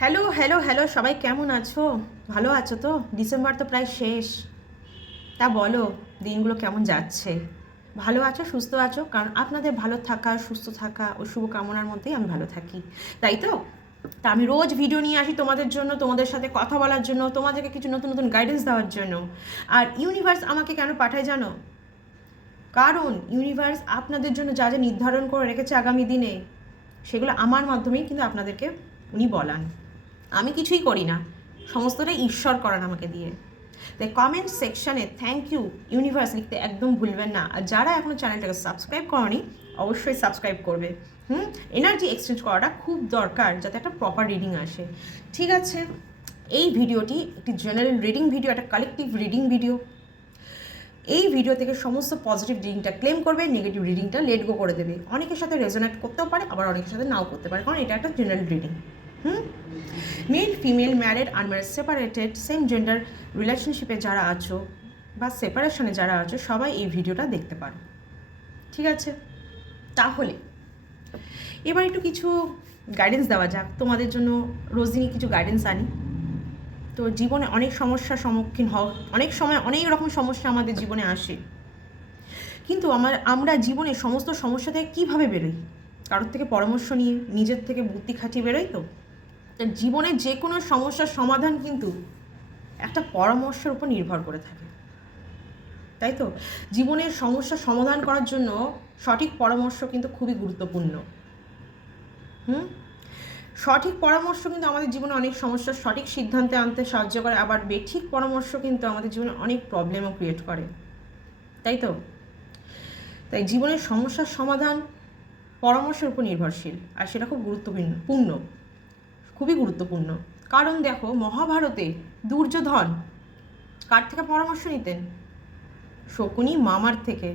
Hello hello hello, সবাই কেমন আছো? ভালো আছো তো? ডিসেম্বর তো প্রায় শেষ। তা বলো, দিনগুলো কেমন যাচ্ছে? ভালো আছো, সুস্থ আছো? কারণ আপনাদের ভালো থাকা, সুস্থ থাকা ও শুভকামনার মধ্যেই আমি ভালো থাকি, তাই তো? তা আমি রোজ ভিডিও নিয়ে আসি তোমাদের জন্য, তোমাদের সাথে কথা বলার জন্য, তোমাদেরকে কিছু নতুন নতুন গাইডেন্স দেওয়ার জন্য। আর ইউনিভার্স আমাকে কেন পাঠায় জানো? কারণ ইউনিভার্স আপনাদের জন্য যা যা নির্ধারণ করে রেখেছে আগামী দিনে, সেগুলো আমার মাধ্যমেই কিন্তু আপনাদেরকে উনি বলান। আমি কিছুই করি না, সমস্তটা ঈশ্বর করান আমাকে দিয়ে। তাই কমেন্ট সেকশানে থ্যাংক ইউ ইউনিভার্স লিখতে একদম ভুলবেন না। আর যারা এখনও চ্যানেলটাকে সাবস্ক্রাইব করনি, অবশ্যই সাবস্ক্রাইব করবে। এনার্জি এক্সচেঞ্জ করাটা খুব দরকার, যাতে একটা প্রপার রিডিং আসে। ঠিক আছে, এই ভিডিওটি একটি জেনারেল রিডিং ভিডিও, একটা কালেকটিভ রিডিং ভিডিও। এই ভিডিও থেকে সমস্ত পজিটিভ রিডিংটা ক্লেম করবে, নেগেটিভ রিডিংটা লেট গো করে দেবে। অনেকের সাথে রেজোনেট করতেও পারে, আবার অনেকের সাথে নাও করতে পারে, কারণ এটা একটা general reading. Male female, married unmarried, separated, same gender রিলেশনশিপে যারা আছো বা সেপারেশনে যারা আছো, সবাই এই ভিডিওটা দেখতে পারো। ঠিক আছে, তাহলে এবার একটু কিছু গাইডেন্স দেওয়া যাক তোমাদের জন্য। রোজ দিনই কিছু গাইডেন্স আনি। তো জীবনে অনেক সমস্যার সম্মুখীন হও, অনেক সময় অনেক রকম সমস্যা আমাদের জীবনে আসে, কিন্তু আমরা জীবনে সমস্ত সমস্যা থেকে কীভাবে বেরোই? কারোর থেকে পরামর্শ নিয়ে, নিজের থেকে বুদ্ধি খাটিয়ে বেরোই তো। জীবনে যে কোনো সমস্যার সমাধান কিন্তু একটা পরামর্শের উপর নির্ভর করে থাকে, তাই তো? জীবনের সমস্যার সমাধান করার জন্য সঠিক পরামর্শ কিন্তু খুবই গুরুত্বপূর্ণ। সঠিক পরামর্শ কিন্তু আমাদের জীবনে অনেক সমস্যার সঠিক সিদ্ধান্তে আনতে সাহায্য করে, আবার বেঠিক পরামর্শ কিন্তু আমাদের জীবনে অনেক প্রবলেমও ক্রিয়েট করে, তাই তো? তাই জীবনের সমস্যার সমাধান পরামর্শের উপর নির্ভরশীল, আর সেটা খুব গুরুত্বপূর্ণ, খুবই গুরুত্বপূর্ণ। কারণ দেখো, মহাভারতে দুর্যোধন কার থেকে পরামর্শ নিতেন? শকুনি মামার থেকে।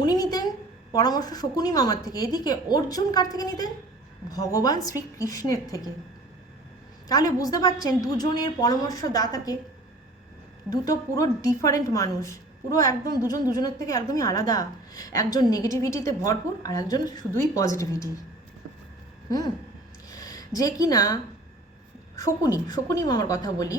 উনি নিতেন পরামর্শ শকুনি মামার থেকে। এদিকে অর্জুন কার থেকে নিতেন? ভগবান শ্রীকৃষ্ণের থেকে। তাহলে বুঝতে পারছেন দুজনের পরামর্শদাতাকে, দুটো পুরো ডিফারেন্ট মানুষ, পুরো একদম দুজন দুজনের থেকে একদমই আলাদা। একজন নেগেটিভিটিতে ভরপুর, আর একজন শুধুই পজিটিভিটি। যে কি না শকুনি মামার কথা বলি,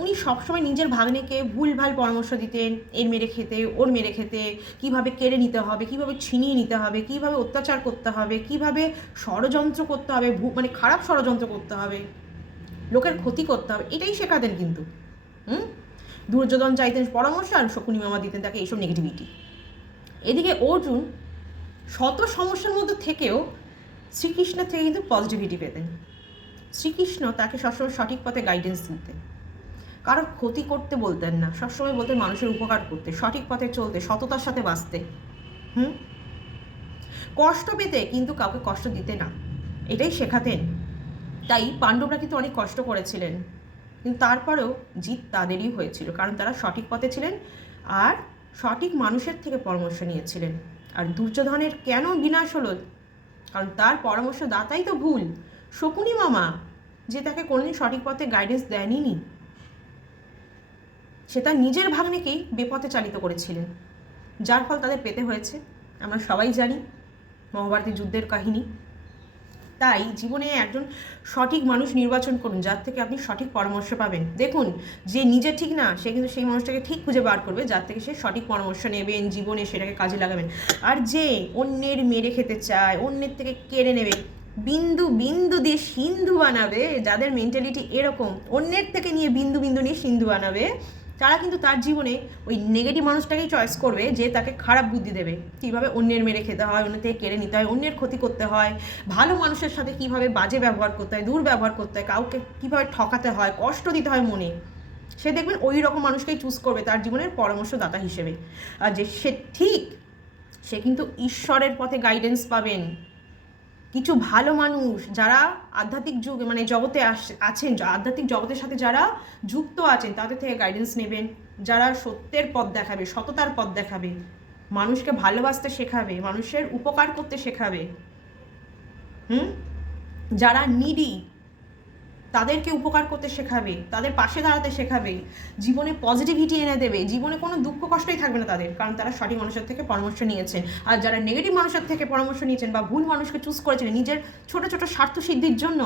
উনি সবসময় নিজের ভাগ্নেকে ভুলভাল পরামর্শ দিতেন। এর মেরে খেতে, ওর মেরে খেতে, কীভাবে কেড়ে নিতে হবে, কীভাবে ছিনিয়ে নিতে হবে, কীভাবে অত্যাচার করতে হবে, কীভাবে ষড়যন্ত্র করতে হবে, মানে খারাপ ষড়যন্ত্র করতে হবে, লোকের ক্ষতি করতে হবে, এটাই শেখাতেন কিন্তু। দুর্যোধন চাইতেন পরামর্শ, আর শকুনি মামা দিতেন তাকে এইসব নেগেটিভিটি। এদিকে অর্জুন শত সমস্যার মধ্যে থেকেও শ্রীকৃষ্ণের থেকে কিন্তু পজিটিভিটি পেতেন। শ্রীকৃষ্ণ তাকে সবসময় সঠিক পথে গাইডেন্স দিতেন, কারোর ক্ষতি করতে বলতেন না, সবসময় বলতেন মানুষের উপকার করতে, সঠিক পথে চলতে, সততার সাথে বাঁচতে। কষ্ট পেতে, কিন্তু কাউকে কষ্ট দিতে না, এটাই শেখাতেন। তাই পাণ্ডবরা কিন্তু অনেক কষ্ট করেছিলেন, কিন্তু তারপরেও জিত তাদেরই হয়েছিল, কারণ তারা সঠিক পথে ছিলেন আর সঠিক মানুষের থেকে পরামর্শ নিয়েছিলেন। আর দুর্যোধনের কেন বিনাশ হলো? কারণ তার পরামর্শদাতাই তো ভুল, শকুনি মামা, যে তাকে কোনোদিন সঠিক পথে গাইডেন্স দেয়নি। সে তার নিজের ভাগ্নেকেই বেপথে চালিত করেছিলেন, যার ফল তাদের পেতে হয়েছে। আমরা সবাই জানি মহাভারতের যুদ্ধের কাহিনী। তাই জীবনে একজন সঠিক মানুষ নির্বাচন করুন, যার থেকে আপনি সঠিক পরামর্শ পাবেন। দেখুন, যে নিজে ঠিক না, সে কিন্তু সেই মানুষটাকে ঠিক খুঁজে বার করবে, যার থেকে সে সঠিক পরামর্শ নেবেন, জীবনে সেটাকে কাজে লাগাবেন। আর যে অন্যের মেরে খেতে চায়, অন্যের থেকে কেড়ে নেবে, বিন্দু বিন্দু দিয়ে সিন্ধু বানাবে, যাদের মেন্টালিটি এরকম, অন্যের থেকে নিয়ে বিন্দু বিন্দু নিয়ে সিন্ধু বানাবে, তারা কিন্তু তার জীবনে ওই নেগেটিভ মানুষটাকেই চয়েস করবে, যে তাকে খারাপ বুদ্ধি দেবে, কীভাবে অন্যের মেরে খেতে হয়, অন্য থেকে কেড়ে নিতে হয়, অন্যের ক্ষতি করতে হয়, ভালো মানুষের সাথে কীভাবে বাজে ব্যবহার করতে হয়, দুর্ব্যবহার করতে হয়, কাউকে কীভাবে ঠকাতে হয়, কষ্ট দিতে হয় মনে। সে দেখবেন ওই রকম মানুষকেই চুজ করবে তার জীবনের পরামর্শদাতা হিসেবে। আর যে সে ঠিক, সে কিন্তু ঈশ্বরের পথে গাইডেন্স পাবেন। কিছু ভালো মানুষ যারা আধ্যাত্মিক যুগে, মানে জগতে আছেন, আধ্যাত্মিক জগতের সাথে যারা যুক্ত আছেন, তাদের থেকে গাইডেন্স নেবেন, যারা সত্যের পথ দেখাবে, সততার পথ দেখাবে, মানুষকে ভালোবাসতে শেখাবে, মানুষের উপকার করতে শেখাবে। যারা নিডি, তাদেরকে উপকার করতে শেখাবে, তাদের পাশে দাঁড়াতে শেখাবে, জীবনে পজিটিভিটি এনে দেবে, জীবনে কোনো দুঃখ কষ্টই থাকবে না তাদের, কারণ তারা সঠিক মানুষের থেকে পরামর্শ নিয়েছেন। আর যারা নেগেটিভ মানুষের থেকে পরামর্শ নিয়েছেন বা ভুল মানুষকে চুজ করেছেন নিজের ছোট ছোট স্বার্থ সিদ্ধির জন্য,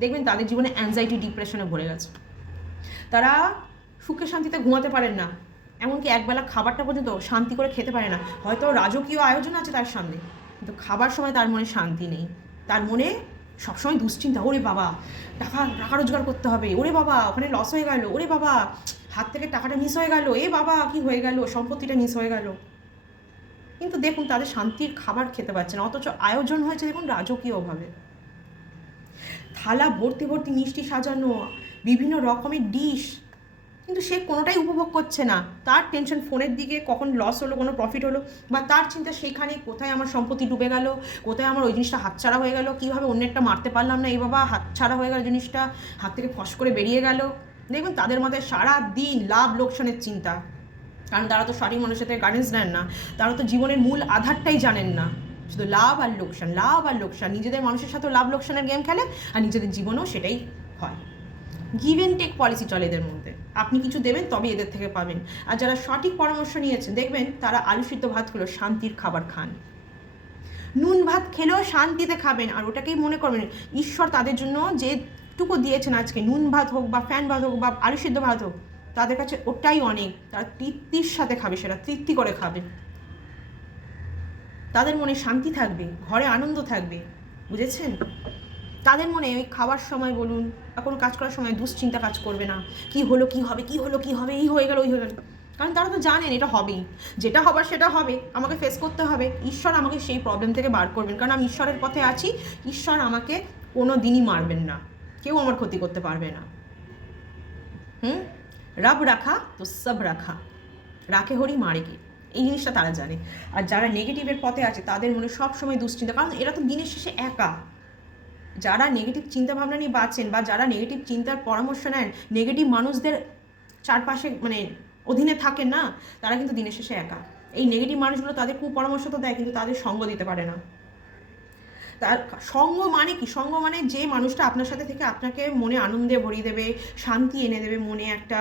দেখবেন তাদের জীবনে অ্যাংজাইটি ডিপ্রেশনে ভরে গেছে। তারা সুখে শান্তিতে ঘুমাতে পারেন না, এমনকি একবেলা খাবারটা পর্যন্ত শান্তি করে খেতে পারে না। হয়তো রাজকীয় আয়োজন আছে তার সামনে, কিন্তু খাবার সময় তার মনে শান্তি নেই। তার মনে সবসময় দুশ্চিন্তা, ওরে বাবা টাকা টাকা রোজগার করতে হবে, ওরে বাবা ওখানে লস হয়ে গেল, ওরে বাবা হাত থেকে টাকাটা মিস হয়ে গেল, এ বাবা কি হয়ে গেল, সম্পত্তিটা মিস হয়ে গেল। কিন্তু দেখুন তাদের শান্তির খাবার খেতে পাচ্ছে না, অথচ আয়োজন হয়েছে দেখুন রাজকীয়ভাবে, থালা ভর্তি ভর্তি মিষ্টি সাজানো, বিভিন্ন রকমের ডিশ, কিন্তু সে কোনোটাই উপভোগ করছে না। তার টেনশন ফোনের দিকে, কখন লস হলো, কোনো প্রফিট হলো, বা তার চিন্তা সেইখানে কোথায় আমার সম্পত্তি ডুবে গেল, কোথায় আমার ওই জিনিসটা হাতছাড়া হয়ে গেল, কীভাবে অন্যেরটা মারতে পারলাম না, এই বাবা হাতছাড়া হয়ে গেল, জিনিসটা হাত থেকে ফস করে বেরিয়ে গেল। দেখবেন তাদের মাথায় সারা দিন লাভ লোকসানের চিন্তা, কারণ তারা তো সঠিক মানুষের সাথে গাইডেন্স নেন না, তারা তো জীবনের মূল আধারটাই জানেন না, শুধু লাভ আর লোকসান, লাভ আর লোকসান। নিজেদের মানুষের সাথেও লাভ লোকসানের গেম খেলে, আর নিজেদের জীবনেও সেটাই হয়। গিভ অ্যান্ড টেক পলিসি চলে এদের মধ্যে, আপনি কিছু দেবেন তবে এদের থেকে পাবেন। আর যারা সঠিক পরামর্শ নিয়েছেন দেখবেন তারা আলু সিদ্ধ ভাতগুলো শান্তির খাবার খান, নুন ভাত খেলেও শান্তিতে খাবেন, আর ওটাকেই মনে করবেন ঈশ্বর তাদের জন্য যেটুকু দিয়েছেন আজকে, নুন ভাত হোক বা ফ্যান ভাত হোক বা আলু সিদ্ধ ভাত হোক, তাদের কাছে ওটাই অনেক। তারা তৃপ্তির সাথে খাবে, সেটা তৃপ্তি করে খাবে, তাদের মনে শান্তি থাকবে, ঘরে আনন্দ থাকবে, বুঝেছেন? তাদের মনে ওই খাওয়ার সময় বলুন বা কোনো কাজ করার সময় দুশ্চিন্তা কাজ করবে না, কি হলো কি হবে, কি হলো কি হবে, এই হয়ে গেল ওই হয়ে গেল, কারণ তারা তো জানেন এটা হবেই, যেটা হবার সেটা হবে, আমাকে ফেস করতে হবে। ঈশ্বর আমাকে সেই প্রবলেম থেকে বার করবেন, কারণ আমি ঈশ্বরের পথে আছি। ঈশ্বর আমাকে কোনো দিনই মারবেন না, কেউ আমার ক্ষতি করতে পারবে না। রব রাখা তো সব রাখা, রাখে হরি মারে কি, এই জিনিসটা তারা জানে। আর যারা নেগেটিভের পথে আছে তাদের মনে সব সময় দুশ্চিন্তা, কারণ এরা তো দিনের শেষে একা। যারা নেগেটিভ চিন্তাভাবনা নিয়ে বাঁচেন বা যারা নেগেটিভ চিন্তার পরামর্শ নেন, নেগেটিভ মানুষদের চারপাশে মানে অধীনে থাকেন না, তারা কিন্তু দিনের শেষে একা। এই নেগেটিভ মানুষগুলো তাদের পরামর্শ তো দেয়, কিন্তু তাদের সঙ্গ দিতে পারে না। তার সঙ্গ মানে কি? সঙ্গ মানে যে মানুষটা আপনার সাথে থেকে আপনাকে মনে আনন্দে ভরিয়ে দেবে, শান্তি এনে দেবে, মনে একটা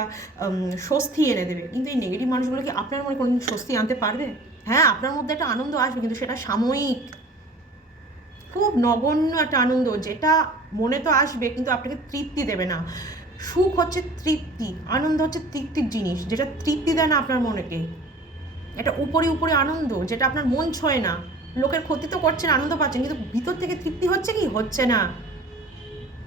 স্বস্তি এনে দেবে। কিন্তু এই নেগেটিভ মানুষগুলো কি আপনার মনে কোনো স্বস্তি আনতে পারবে? হ্যাঁ, আপনার মধ্যে একটা আনন্দ আসবে, কিন্তু সেটা সাময়িক, খুব নগণ্য একটা আনন্দ, যেটা মনে তো আসবে কিন্তু আপনাকে তৃপ্তি দেবে না। সুখ হচ্ছে তৃপ্তি, আনন্দ হচ্ছে তৃপ্তির জিনিস, যেটা তৃপ্তি দেয় না আপনার মনেকে। এটা উপরে উপরে আনন্দ, যেটা আপনার মন ছয় না। লোকের ক্ষতি তো করছেন, আনন্দ পাচ্ছেন, কিন্তু ভিতর থেকে তৃপ্তি হচ্ছে কি? হচ্ছে না।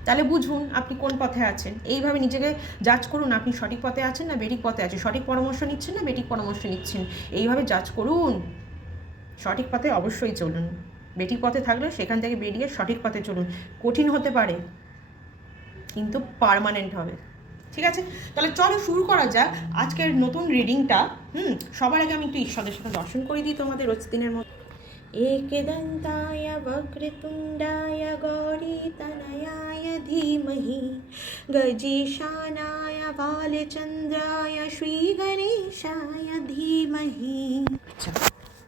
তাহলে বুঝুন আপনি কোন পথে আছেন। এইভাবে নিজেকে জাজ করুন, আপনি সঠিক পথে আছেন না বেঠিক পথে আছেন, সঠিক পরামর্শ নিচ্ছেন না বেঠিক পরামর্শ নিচ্ছেন, এইভাবে জাজ করুন। সঠিক পথে অবশ্যই চলুন, বেঠিক পথে থাকলে সেখান থেকে বেরিয়ে সঠিক পথে চলুন। কঠিন হতে পারে কিন্তু পার্মানেন্ট হবে। ঠিক আছে, তাহলে চলো শুরু করা যাক আজকের নতুন রিডিংটা। সবার আগে আমি একটু ঈশ্বরের সাথে দর্শন করে দিই তোমাদের রোজ দিনের মতো। एकदन्ताय वक्रतुण्डाय गौरीतनयाय धीमहि गजेशानाय बालचन्द्राय श्रीगणेशाय धीमहि। আচ্ছা,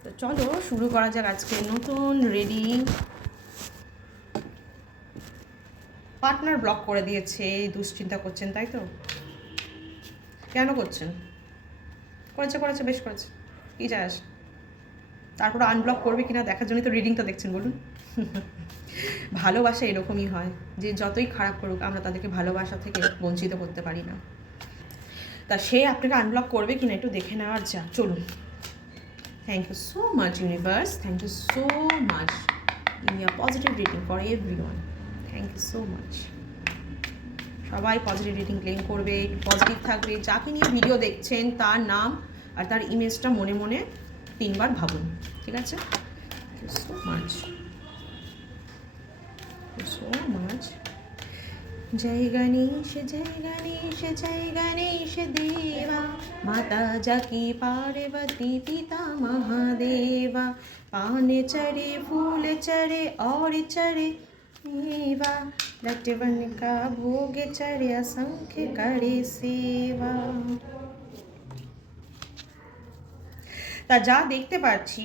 তো চলো শুরু করা যাক আজকে নতুন রিডিং। পার্টনার ব্লক করে দিয়েছে, দুশ্চিন্তা করছেন, তাই তো? কেন করছেন? করেছে বেশ করেছে, কী যায় আসে? তারপর আনব্লক করবে কিনা দেখার জন্যই তো রিডিংটা দেখছেন, বলুন। ভালোবাসা এরকমই হয়, যে যতই খারাপ করুক আমরা তাদেরকে ভালোবাসা থেকে বঞ্চিত করতে পারি না। তা সে আপনাকে আনব্লক করবে কিনা একটু দেখে নেওয়ার যা, চলুন। Thank you so much universe, thank you so much in your positive reading for everyone. Thank you so much. সবাই পজিটিভ রিডিং ক্লেম করবে, পজিটিভ থাকবে। যাকে নিয়ে ভিডিও দেখছেন তার নাম আর তার ইমেজটা মনে মনে 3 বার ভাবুন, ঠিক আছে? So much, so much. জয় গণেশ জয় গণেশ জয় গণেশ দেবা, মাতা জাকি पार्वती पिता महादेवा, पान चढ़े फूल चढ़े और चढ़े मेवा, लटवन का भोग चढ़े असंख्य करे सेवा। তা যা দেখতে পাচ্ছি,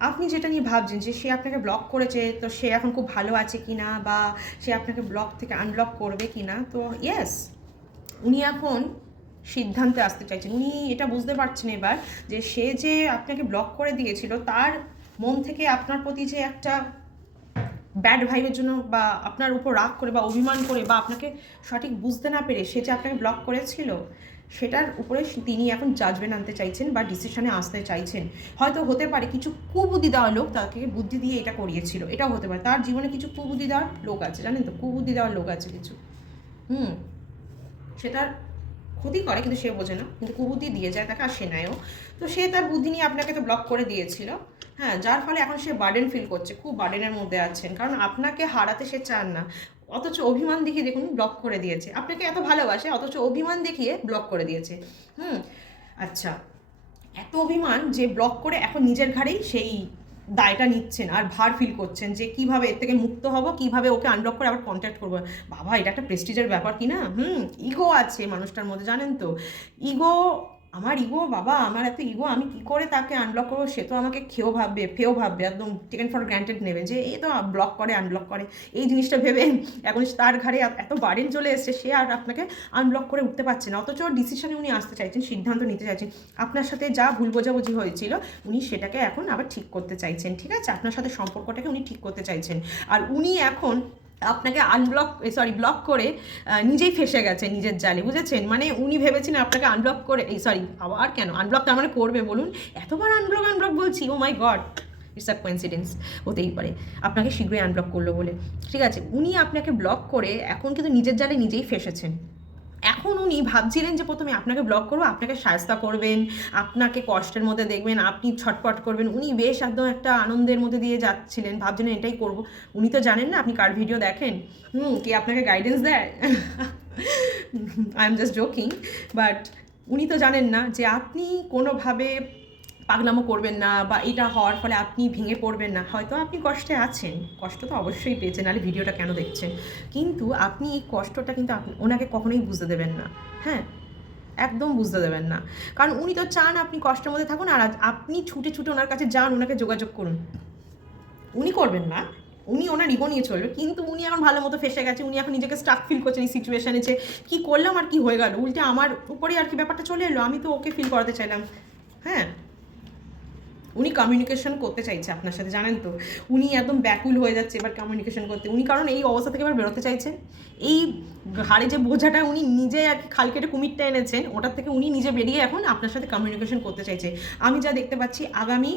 আপনি যেটা নিয়ে ভাবছেন যে সে আপনাকে ব্লক করেছে, তো সে এখন খুব ভালো আছে কি না, বা সে আপনাকে ব্লক থেকে আনব্লক করবে কি না, তো ইয়েস, উনি এখন সিদ্ধান্তে আসতে চাইছেন। উনি এটা বুঝতে পারছেন এবার যে সে যে আপনাকে ব্লক করে দিয়েছিল, তার মন থেকে আপনার প্রতি যে একটা ব্যাড ভাইবের জন্য বা আপনার উপর রাগ করে বা অভিমান করে বা আপনাকে সঠিক বুঝতে না পেরে সে যে আপনাকে ব্লক করেছিল, সেটার উপরে তিনি এখন জাজমেন্ট আনতে চাইছেন বা ডিসিশনে আসতে চাইছেন। হয়তো হতে পারে কিছু কুবুদ্ধি দেওয়ার লোক তাকে বুদ্ধি দিয়ে এটা করিয়েছিল, এটাও হতে পারে। তার জীবনে কিছু কুবুদ্ধি দেওয়ার লোক আছে, জানেন তো, কুবুদ্ধি দেওয়ার লোক আছে কিছু। সেটার ক্ষতি করে কিন্তু সে বোঝে না, কিন্তু কুবুদ্ধি দিয়ে যায় তাকে আর সে নেয়ও। তো সে তার বুদ্ধি নিয়ে আপনাকে তো ব্লক করে দিয়েছিল, হ্যাঁ, যার ফলে এখন সে বার্ডেন ফিল করছে, খুব বার্ডেনের মধ্যে আছেন, কারণ আপনাকে হারাতে সে চান না। অথচ অভিমান দেখিয়ে দেখুন ব্লক করে দিয়েছে, আপনাকে এত ভালোবাসে অথচ অভিমান দেখিয়ে ব্লক করে দিয়েছে। আচ্ছা, এত অভিমান যে ব্লক করে এখন নিজের ঘাড়েই সেই দায়টা নিচ্ছেন আর ভার ফিল করছেন যে কিভাবে এর থেকে মুক্ত হব, কিভাবে ওকে আনব্লক করে আবার কন্ট্যাক্ট করবো। বাবা, এটা একটা প্রেস্টিজের ব্যাপার কি না? ইগো আছে মানুষটার মধ্যে, জানেন তো। ইগো, আমার ইগো, বাবা আমার এত ইগো, আমি কি করে তাকে আনব্লক করবো? সে তো আমাকে ফেও ভাববে, একদম টেকেন ফর গ্রান্টেড নেবে যে এ তো ব্লক করে আনব্লক করে, এই জিনিসটা ভেবে এখন তার ঘাড়ে এত বার্ডেন চলে এসছে, সে আর আপনাকে আনব্লক করে উঠতে পারছে না। অথচ ডিসিশনে উনি আসতে চাইছেন, সিদ্ধান্ত নিতে চাইছেন। আপনার সাথে যা ভুল বোঝাবুঝি হয়েছিল উনি সেটাকে এখন আবার ঠিক করতে চাইছেন, ঠিক আছে? আপনার সাথে সম্পর্কটাকে উনি ঠিক করতে চাইছেন। আর উনি এখন আপনাকে ব্লক করে নিজেই ফেসে গেছে নিজের জালে, বুঝেছেন? মানে উনি ভেবেছেন আপনাকে আনব্লক করে, আবার কেন আনব্লক, তার মানে করবে বলুন? এতবার আনব্লক বলছি, ও মাই গড, ইটস আ কোইন্সিডেন্স, হতেই পারে আপনাকে শীঘ্রই আনব্লক করলো বলে। ঠিক আছে, উনি আপনাকে ব্লক করে এখন কিন্তু নিজের জালে নিজেই ফেসেছেন। এখন উনি ভাবছিলেন যে প্রথমে আপনাকে ব্লক করবো, আপনাকে সাহায্য করবেন, আপনাকে কষ্টের মধ্যে দেখবেন, আপনি ছটপট করবেন, উনি বেশ একদম একটা আনন্দের মধ্যে দিয়ে যাচ্ছিলেন, ভাবছিলেন এটাই করব। উনি তো জানেন না আপনি কার ভিডিও দেখেন, কে আপনাকে গাইডেন্স দেয়। I am just joking, but উনি তো জানেন না যে আপনি কোনোভাবে পাগলামো করবেন না বা এটা হওয়ার ফলে আপনি ভেঙে পড়বেন না। হয়তো আপনি কষ্টে আছেন, কষ্ট তো অবশ্যই পেয়েছেন, নাহলে ভিডিওটা কেন দেখছেন? কিন্তু আপনি এই কষ্টটা কিন্তু ওনাকে কখনোই বুঝতে দেবেন না, হ্যাঁ, একদম বুঝতে দেবেন না। কারণ উনি তো চান আপনি কষ্টের মধ্যে থাকুন, আর আপনি ছুটে ওনার কাছে যান, ওনাকে যোগাযোগ করুন। উনি করবেন না, উনি ওনার ইগো নিয়ে চলবে, কিন্তু উনি এখন ভালো মতো ফেসে গেছে, উনি এখন নিজেকে স্টাক ফিল করছেন এই সিচুয়েশানে যে কী করলাম আর কি হয়ে গেল, উল্টে আমার উপরেই আর কি ব্যাপারটা চলে এলো, আমি তো ওকে ফিল করাতে চাইলাম। হ্যাঁ, উনি কমিউনিকেশন করতে চাইছে আপনার সাথে, জানেন তো। উনি একদম ব্যাকুল হয়ে যাচ্ছে এবার কমিউনিকেশন করতে, উনি কারণ এই অবস্থা থেকে এবার বেরোতে চাইছেন। এই ঘাড়ে যে বোঝাটা উনি নিজে আর কি খাল কেটে কুমিরটা এনেছেন, ওটার থেকে উনি নিজে বেরিয়ে এখন আপনার সাথে কমিউনিকেশন করতে চাইছে। আমি যা দেখতে পাচ্ছি আগামী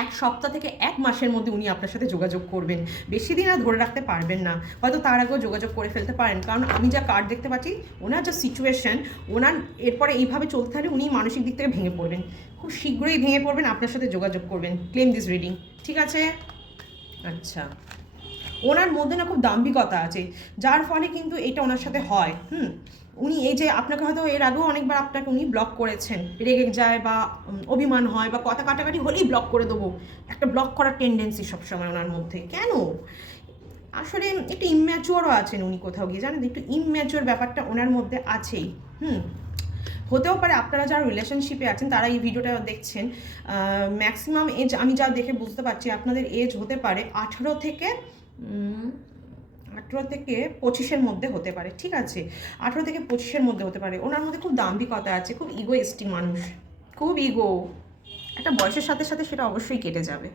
1 সপ্তাহ থেকে 1 মাসের মধ্যে উনি আপনার সাথে যোগাযোগ করবেন, বেশি দিন আর ধরে রাখতে পারবেন না, হয়তো তার আগেও যোগাযোগ করে ফেলতে পারেন। কারণ আমি যা কার্ড দেখতে পাচ্ছি, ওনার যা সিচুয়েশন, ওনার এরপরে এইভাবে চলতে থাকলে উনি মানসিক দিক থেকে ভেঙে পড়বেন, খুব শীঘ্রই ভেঙে পড়বেন, আপনার সাথে যোগাযোগ করবেন। ক্লেম দিস রিডিং, ঠিক আছে? আচ্ছা, ওনার মধ্যে না খুব দাম্ভিকতা আছে, যার ফলে কিন্তু এটা ওনার সাথে হয়। উনি এই যে আপনাকে হয়তো এর আগেও অনেকবার আপনাকে উনি ব্লক করেছেন, রেগে যায় বা অভিমান হয় বা কথা কাটাকাটি হলেই ব্লক করে দেবো, একটা ব্লক করার টেন্ডেন্সি সবসময় ওনার মধ্যে। কেন? আসলে একটু ইম্যাচিওরও আছেন উনি কোথাও গিয়ে, জানেন, একটু ইম্যাচিওর ব্যাপারটা ওনার মধ্যে আছেই। হতেও পারে আপনারা যারা রিলেশনশিপে আছেন তারা এই ভিডিওটা দেখছেন, ম্যাক্সিমাম এজ আমি যা দেখে বুঝতে পারছি আপনাদের এজ হতে পারে 18 থেকে 25-এর মধ্যে হতে পারে, ঠিক আছে? 18 থেকে 25-এর মধ্যে হতে পারে। ওনার মধ্যে খুব দাম্ভিকতা আছে, খুব ইগোইস্টিক মানুষ, খুব ইগো। একটা বয়সের সাথে সাথে সেটা অবশ্যই কেটে যাবে।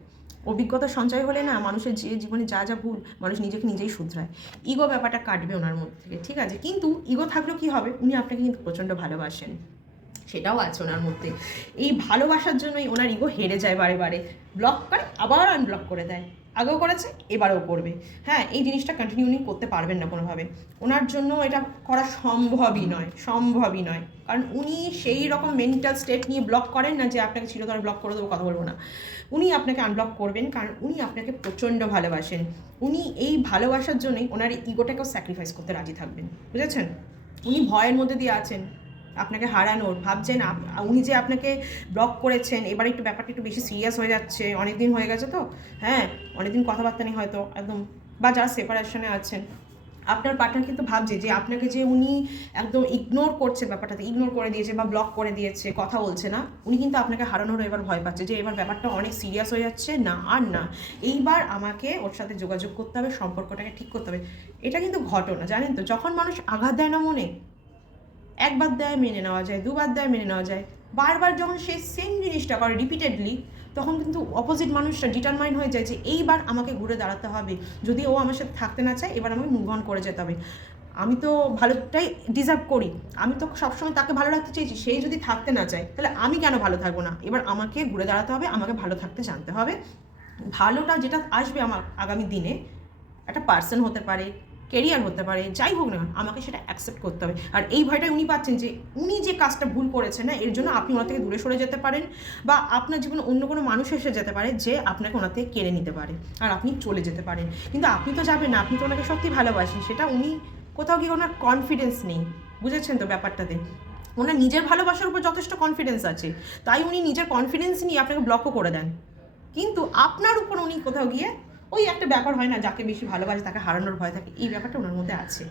অভিজ্ঞতা সঞ্চয় হলে না, মানুষের যে জীবনে যা যা ভুল, মানুষ নিজেকে নিজেই শুধরায়। ইগো ব্যাপারটা কাটবে ওনার মধ্যে থেকে, ঠিক আছে? কিন্তু ইগো থাকলেও কী হবে, উনি আপনাকে কিন্তু প্রচণ্ড ভালোবাসেন, সেটাও আছে ওনার মধ্যে। এই ভালোবাসার জন্যই ওনার ইগো হেরে যায়, বারে বারে ব্লক করে আবার আনব্লক করে দেয়, আগেও করেছে এবারেও করবে। হ্যাঁ, এই জিনিসটা কন্টিনিউ উনি করতে পারবেন না কোনোভাবে, ওনার জন্য এটা করা সম্ভবই নয়। কারণ উনি সেই রকম মেন্টাল স্টেট নিয়ে ব্লক করেন না যে আপনাকে চিরতরে ব্লক করে দেবো, কথা বলবো না। উনি আপনাকে আনব্লক করবেন, কারণ উনি আপনাকে প্রচণ্ড ভালোবাসেন। উনি এই ভালোবাসার জন্যই ওনার ইগোটাকেও স্যাক্রিফাইস করতে রাজি থাকবেন, বুঝেছেন? উনি ভয়ের মধ্যে দিয়ে আছেন আপনাকে হারানোর, ভাবছেন উনি যে আপনাকে ব্লক করেছেন, এবার একটু ব্যাপারটা একটু বেশি সিরিয়াস হয়ে যাচ্ছে, অনেক দিন হয়ে গেছে তো, হ্যাঁ, অনেকদিন কথাবার্তা নেই হয়তো একদম, বা যারা সেপারেশনে আছেন, আপনার পার্টনার কিন্তু ভাবছে যে আপনাকে যে উনি একদম ইগনোর করছে, ব্যাপারটাতে ইগনোর করে দিয়েছে বা ব্লক করে দিয়েছে, কথা বলছে না, উনি কিন্তু আপনাকে হারানোর এবার ভয় পাচ্ছে যে এবার ব্যাপারটা অনেক সিরিয়াস হয়ে যাচ্ছে, না এইবার আমাকে ওর সাথে যোগাযোগ করতে হবে, সম্পর্কটাকে ঠিক করতে হবে। এটা কিন্তু ঘটনা, জানেন তো, যখন মানুষ আঘাত দেয় না মনে, একবার দেয় মেনে নেওয়া যায়, দুবার দেয় মেনে নেওয়া যায়, বারবার যখন সে সেম জিনিসটা করে রিপিটেডলি, তখন কিন্তু অপোজিট মানুষটা ডিটারমাইন হয়ে যায় যে এইবার আমাকে ঘুরে দাঁড়াতে হবে, যদি ও আমার সাথে থাকতে না চায় এবার আমাকে মুভ অন করে যেতে হবে। আমি তো ভালোটাই ডিজার্ভ করি, আমি তো সবসময় তাকে ভালো রাখতে চেয়েছি, সেই যদি থাকতে না চায় তাহলে আমি কেন ভালো থাকবো না? এবার আমাকে ঘুরে দাঁড়াতে হবে, আমাকে ভালো থাকতে জানতে হবে। ভালোটা যেটা আসবে আমার আগামী দিনে, একটা পার্সন হতে পারে, কেরিয়ার হতে পারে, যাই হোক না, আমাকে সেটা অ্যাকসেপ্ট করতে হবে। আর এই ভয়টাই উনি পাচ্ছেন যে উনি যে কাজটা ভুল করেছেন না, এর জন্য আপনি ওনার থেকে দূরে সরে যেতে পারেন, বা আপনার জীবনে অন্য কোনো মানুষ এসে যেতে পারে যে আপনাকে ওনার থেকে কেড়ে নিতে পারে আর আপনি চলে যেতে পারেন। কিন্তু আপনি তো যাবেন না, আপনি তো ওনাকে সত্যি ভালোবাসেন, সেটা উনি কোথাও গিয়ে ওনার কনফিডেন্স নেই। বুঝেছেন তো ব্যাপারটাতে? ওনার নিজের ভালোবাসার উপর যথেষ্ট কনফিডেন্স আছে, তাই উনি নিজের কনফিডেন্স নিয়ে আপনাকে ব্লকও করে দেন। কিন্তু আপনার উপর উনি কোথাও গিয়ে ওই একটা ব্যাপার হয় না, যাকে বেশি ভালোবাসে তাকে হারানোর ভয় থাকে, এই ব্যাপারটা ওনার মধ্যে আছে।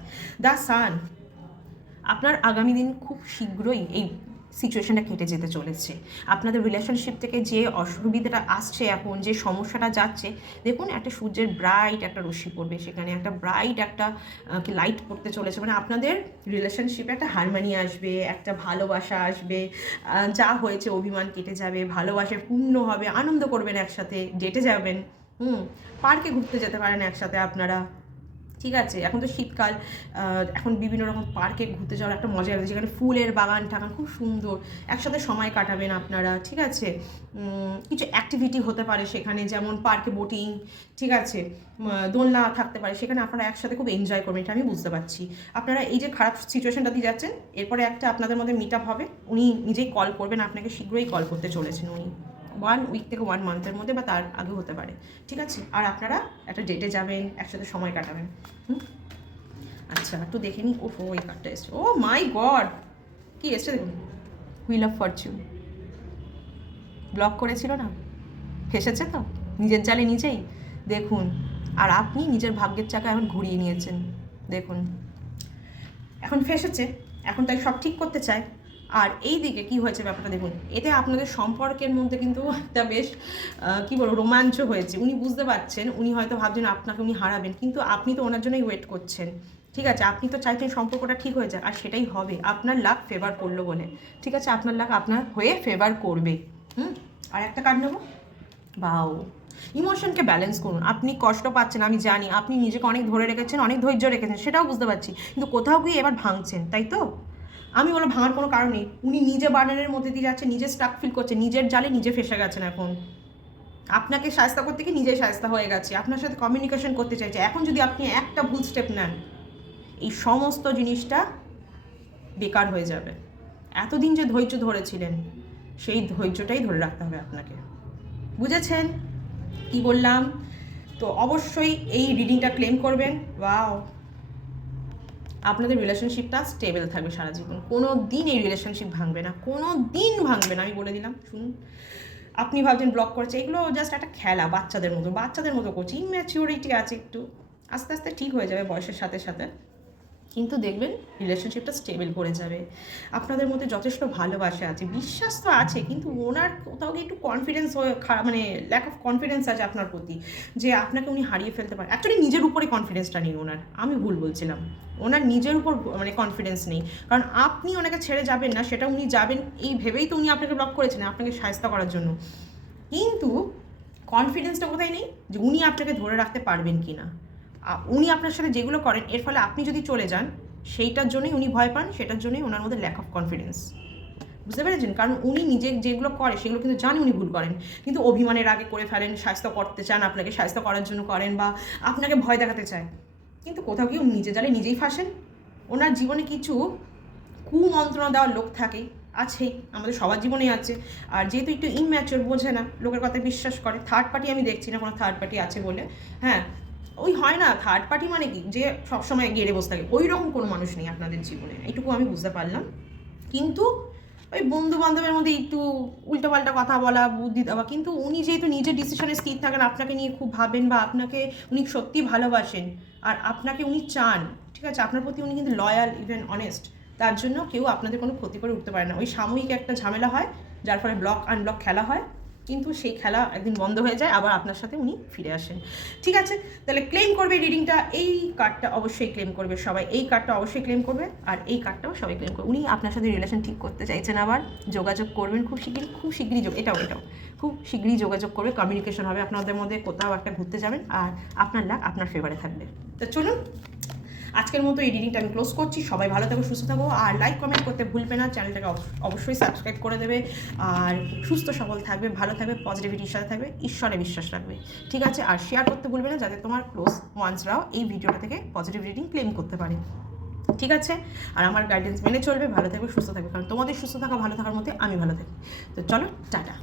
দ্য সান, আপনার আগামী দিন খুব শীঘ্রই এই সিচুয়েশনটা কেটে যেতে চলেছে। আপনাদের রিলেশনশিপ থেকে যে অসুবিধাটা আসছে এখন, যে সমস্যাটা যাচ্ছে, দেখুন একটা সূর্যের ব্রাইট একটা রশ্মি পড়বে, সেখানে একটা ব্রাইট একটা লাইট পড়তে চলেছে। মানে আপনাদের রিলেশনশিপে একটা হারমোনি আসবে, একটা ভালোবাসা আসবে, যা হয়েছে অভিমান কেটে যাবে, ভালোবাসায় পূর্ণ হবে, আনন্দ করবেন একসাথে, ডেটে যাবেন, পার্কে ঘুরতে যেতে পারেন একসাথে আপনারা। ঠিক আছে, এখন তো শীতকাল, এখন বিভিন্ন রকম পার্কে ঘুরতে যাওয়ার একটা মজা আছে, যেখানে ফুলের বাগান টাগান খুব সুন্দর, একসাথে সময় কাটাবেন আপনারা। ঠিক আছে, কিছু অ্যাক্টিভিটি হতে পারে সেখানে, যেমন পার্কে বোটিং, ঠিক আছে, দোলনা থাকতে পারে, সেখানে আপনারা একসাথে খুব এনজয় করবেন, এটা আমি বুঝতে পারছি। আপনারা এই যে খারাপ সিচুয়েশনটা দিয়ে যাচ্ছেন, এরপরে একটা আপনাদের মধ্যে মিট আপ হবে, উনি নিজেই কল করবেন আপনাকে, শীঘ্রই কল করতে চলেছেন উনি, 1 উইক থেকে 1 মান্থের মধ্যে বা তার আগে হতে পারে। ঠিক আছে, আর আপনারা একটা ডেটে যাবেন, একসাথে সময় কাটাবেন। আচ্ছা, একটু দেখে নিই। ওহো, এই কার্ডটা এসছে, ও মাই গড, কি এসছে দেখুন, হুইল অফ ফরচুন। ব্লক করেছিল না, ফেসেছে তো নিজের জালে নিজেই, দেখুন। আর আপনি নিজের ভাগ্যের চাকা এখন ঘুরিয়ে নিয়েছেন, দেখুন এখন ফেসেছে, এখন তাই সব ঠিক করতে চায়। আর এই দিকে কী হয়েছে ব্যাপারটা দেখুন, এতে আপনাদের সম্পর্কের মধ্যে কিন্তু একটা বেশ কী বলবো, রোমাঞ্চ হয়েছে। উনি বুঝতে পারছেন, উনি হয়তো ভাবছেন আপনাকে উনি হারাবেন, কিন্তু আপনি তো ওনার জন্যই ওয়েট করছেন। ঠিক আছে, আপনি তো চাইছেন সম্পর্কটা ঠিক হয়ে যায়, আর সেটাই হবে, আপনার লাক ফেভার করলো বলে। ঠিক আছে, আপনার লাক আপনার হয়ে ফেভার করবে। আর একটা কার্ড নেবো, বাও। ইমোশনকে ব্যালেন্স করুন। আপনি কষ্ট পাচ্ছেন, আমি জানি, আপনি নিজেকে অনেক ধরে রেখেছেন, অনেক ধৈর্য রেখেছেন, সেটাও বুঝতে পারছি, কিন্তু কোথাও গিয়ে এবার ভাঙছেন, তাই তো? আমি বলো ভাঙার কোনো কারণ নেই, উনি নিজে বার্ডেনের মধ্যে দিয়ে যাচ্ছে, নিজে স্টাক ফিল করছে, নিজের জালে নিজে ফেসে গেছেন এখন। আপনাকে সাহায্য করতে গিয়ে নিজেই সাহায্য হয়ে গেছে, আপনার সাথে কমিউনিকেশন করতে চাইছে। এখন যদি আপনি একটা ভুল স্টেপ নেন, এই সমস্ত জিনিসটা বেকার হয়ে যাবে। এতদিন যে ধৈর্য ধরেছিলেন, সেই ধৈর্যটাই ধরে রাখতে হবে আপনাকে। বুঝেছেন কি বললাম? তো অবশ্যই এই রিডিংটা ক্লেম করবেন। ওয়াও, আপনাদের রিলেশনশিপটা স্টেবল থাকবে সারা জীবন, কোনো দিন এই রিলেশনশিপ ভাঙবে না, কোনো দিন ভাঙবে না, আমি বলে দিলাম। শুনুন, আপনি ভাবছেন ব্লক করছে, এগুলো জাস্ট একটা খেলা, বাচ্চাদের মতো করছে, ইম্যাচিউরিটি আছে একটু, আস্তে আস্তে ঠিক হয়ে যাবে বয়সের সাথে সাথে, কিন্তু দেখবেন রিলেশনশিপটা স্টেবল করে যাবে। আপনাদের মধ্যে যথেষ্ট ভালোবাসা আছে, বিশ্বাস তো আছে, কিন্তু ওনার কোথাও গিয়ে একটু কনফিডেন্স মানে ল্যাক অফ কনফিডেন্স আছে আপনার প্রতি, যে আপনাকে উনি হারিয়ে ফেলতে পারেন। অ্যাকচুয়ালি নিজের উপরে কনফিডেন্সটা নেই ওনার, আমি ভুল বলছিলাম, ওনার নিজের উপর মানে কনফিডেন্স নেই, কারণ আপনি ওনাকে ছেড়ে যাবেন না, সেটা উনি যাবেন এই ভেবেই তো উনি আপনাকে ব্লক করেছেন, আপনাকে সাহায্য করার জন্য। কিন্তু কনফিডেন্সটা কোথায় নেই, যে উনি আপনাকে ধরে রাখতে পারবেন কি না। উনি আপনার সাথে যেগুলো করেন, এর ফলে আপনি যদি চলে যান, সেইটার জন্যই উনি ভয় পান, সেটার জন্যই ওনার মধ্যে ল্যাক অফ কনফিডেন্স। বুঝতে পেরেছেন? কারণ উনি নিজে যেগুলো করে সেগুলো কিন্তু জানে উনি ভুল করেন, কিন্তু অভিমানের আগে করে ফেলেন, স্বাস্থ্য করতে চান, আপনাকে স্বাস্থ্য করার জন্য করেন, বা আপনাকে ভয় দেখাতে চায়, কিন্তু কোথাও গিয়ে উনি নিজে জালে নিজেই ফাঁসেন। ওনার জীবনে কিছু কুমন্ত্রণা দেওয়ার লোক থাকেই, আছেই, আমাদের সবার জীবনেই আছে। আর যেহেতু একটু ইনম্যাচিওর, বোঝে না, লোকের কথায় বিশ্বাস করে, থার্ড পার্টি আমি দেখছি না কোনো থার্ড পার্টি আছে বলে। হ্যাঁ, ওই হয় না থার্ড পার্টি মানে কি, যে সবসময় গেড়ে বসে থাকে, ওই রকম কোনো মানুষ নেই আপনাদের জীবনে, এইটুকু আমি বুঝতে পারলাম। কিন্তু ওই বন্ধু বান্ধবের মধ্যে একটু উল্টোপাল্টা কথা বলা, বুদ্ধি দেওয়া, কিন্তু উনি যেহেতু নিজের ডিসিশনে স্থির থাকেন, আপনাকে নিয়ে খুব ভাবেন, বা আপনাকে উনি সত্যি ভালোবাসেন, আর আপনাকে উনি চান, ঠিক আছে, আপনার প্রতি উনি কিন্তু লয়াল, ইভেন অনেস্ট, তার জন্য কেউ আপনাদের কোনো ক্ষতি করে উঠতে পারে না। ওই সাময়িক একটা ঝামেলা হয়, যার ফলে ব্লক আনব্লক খেলা হয়, কিন্তু সেই খেলা একদিন বন্ধ হয়ে যায়, আবার আপনার সাথে উনি ফিরে আসেন। ঠিক আছে, তাহলে ক্লেম করবে রিডিংটা, এই কার্ডটা অবশ্যই ক্লেম করবে সবাই, এই কার্ডটা অবশ্যই ক্লেম করবে, আর এই কার্ডটাও সবাই ক্লেম করবে। উনি আপনার সাথে রিলেশন ঠিক করতে চাইছেন, আবার যোগাযোগ করবেন খুব শীঘ্রই এটাও খুব শীঘ্রই যোগাযোগ করবে, কমিউনিকেশন হবে আপনাদের মধ্যে, কোথাও একটা ঘুরতে যাবেন, আর আপনার লাক আপনার ফেভারে থাকবে। তো চলুন আজকের মতো এই রিডিংটা আমি ক্লোজ করছি। সবাই ভালো থাকো, সুস্থ থাকো, আর লাইক কমেন্ট করতে ভুলবে না, চ্যানেলটাকে অবশ্যই সাবস্ক্রাইব করে দেবে, আর সুস্থ সবল থাকবে, ভালো থাকবে, পজিটিভিটির সাথে থাকবে, ঈশ্বরে বিশ্বাস রাখবে। ঠিক আছে, আর শেয়ার করতে ভুলবে না যাতে তোমার ক্লোজ ওয়ান্সরাও এই ভিডিওটা থেকে পজিটিভ রিডিং ক্লেম করতে পারে। ঠিক আছে, আর আমার গাইডেন্স মেনে চলবে, ভালো থাকবে, সুস্থ থাকবে, কারণ তোমাদের সুস্থ থাকা ভালো থাকার মধ্যে আমি ভালো থাকি। তো চলো, টাটা।